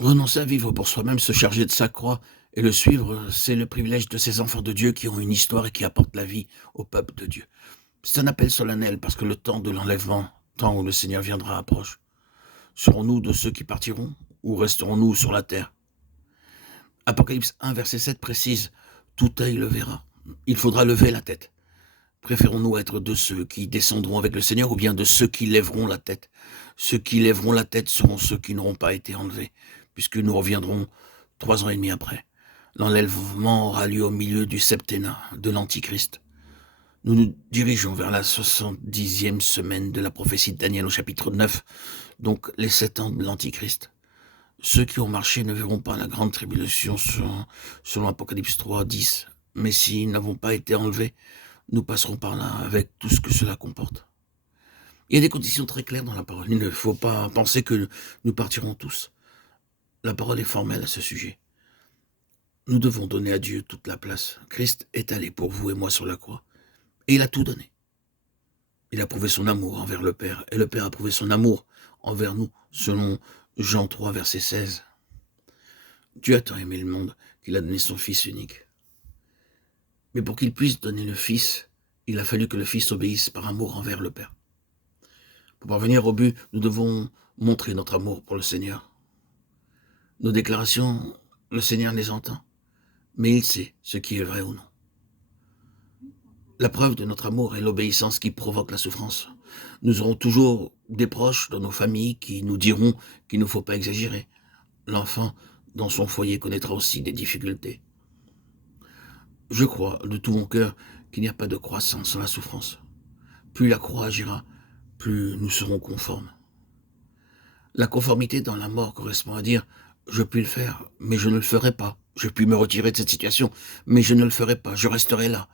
Renoncer à vivre pour soi-même, se charger de sa croix et le suivre, c'est le privilège de ces enfants de Dieu qui ont une histoire et qui apportent la vie au peuple de Dieu. C'est un appel solennel parce que le temps de l'enlèvement, temps où le Seigneur viendra, approche. Serons-nous de ceux qui partiront ou resterons-nous sur la terre? Apocalypse 1, verset 7 précise: tout œil le verra. Il faudra lever la tête. Préférons-nous être de ceux qui descendront avec le Seigneur ou bien de ceux qui lèveront la tête? Ceux qui lèveront la tête seront ceux qui n'auront pas été enlevés, puisque nous reviendrons 3 ans et demi après. L'enlèvement aura lieu au milieu du septennat de l'Antichrist. Nous nous dirigeons vers la 70e semaine de la prophétie de Daniel au chapitre 9, donc les 7 ans de l'Antichrist. Ceux qui ont marché ne verront pas la grande tribulation selon Apocalypse 3, 10. Mais s'ils n'avons pas été enlevés, nous passerons par là avec tout ce que cela comporte. Il y a des conditions très claires dans la parole. Il ne faut pas penser que nous partirons tous. La parole est formelle à ce sujet. Nous devons donner à Dieu toute la place. Christ est allé pour vous et moi sur la croix. Et il a tout donné. Il a prouvé son amour envers le Père. Et le Père a prouvé son amour envers nous, selon Jean 3, verset 16. Dieu a tant aimé le monde qu'il a donné son Fils unique. Mais pour qu'il puisse donner le Fils, il a fallu que le Fils obéisse par amour envers le Père. Pour parvenir au but, nous devons montrer notre amour pour le Seigneur. Nos déclarations, le Seigneur les entend, mais il sait ce qui est vrai ou non. La preuve de notre amour est l'obéissance qui provoque la souffrance. Nous aurons toujours des proches dans nos familles qui nous diront qu'il ne faut pas exagérer. L'enfant, dans son foyer, connaîtra aussi des difficultés. Je crois de tout mon cœur qu'il n'y a pas de croissance sans la souffrance. Plus la croix agira, plus nous serons conformes. La conformité dans la mort correspond à dire: je puis le faire, mais je ne le ferai pas. Je puis me retirer de cette situation, mais je ne le ferai pas. Je resterai là.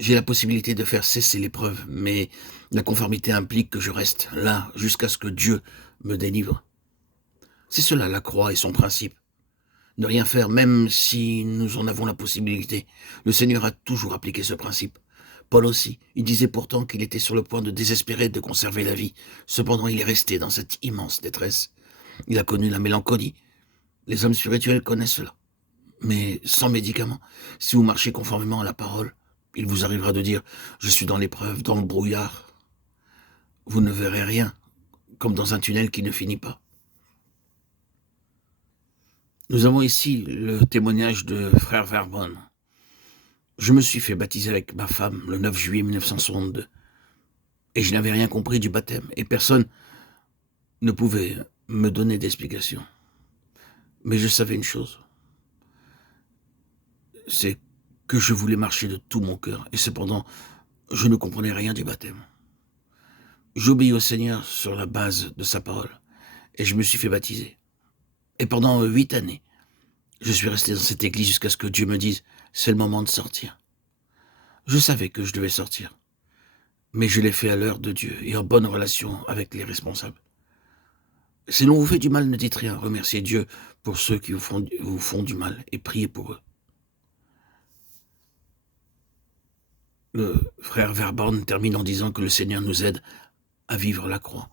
J'ai la possibilité de faire cesser l'épreuve, mais la conformité implique que je reste là jusqu'à ce que Dieu me délivre. C'est cela la croix et son principe. Ne rien faire, même si nous en avons la possibilité. Le Seigneur a toujours appliqué ce principe. Paul aussi, il disait pourtant qu'il était sur le point de désespérer de conserver la vie. Cependant, il est resté dans cette immense détresse. Il a connu la mélancolie. Les hommes spirituels connaissent cela. Mais sans médicaments, si vous marchez conformément à la parole, il vous arrivera de dire: je suis dans l'épreuve, dans le brouillard. Vous ne verrez rien, comme dans un tunnel qui ne finit pas. Nous avons ici le témoignage de frère Verbon. Je me suis fait baptiser avec ma femme le 9 juillet 1962. Et je n'avais rien compris du baptême. Et personne ne pouvait me donner d'explication. Mais je savais une chose. C'est que je voulais marcher de tout mon cœur. Et cependant, je ne comprenais rien du baptême. J'obéis au Seigneur sur la base de sa parole. Et je me suis fait baptiser. Et pendant 8 années, je suis resté dans cette église jusqu'à ce que Dieu me dise: c'est le moment de sortir. Je savais que je devais sortir. Mais je l'ai fait à l'heure de Dieu et en bonne relation avec les responsables. Si l'on vous fait du mal, ne dites rien. Remerciez Dieu pour ceux qui vous font du mal et priez pour eux. Le frère Verborn termine en disant que le Seigneur nous aide à vivre la croix.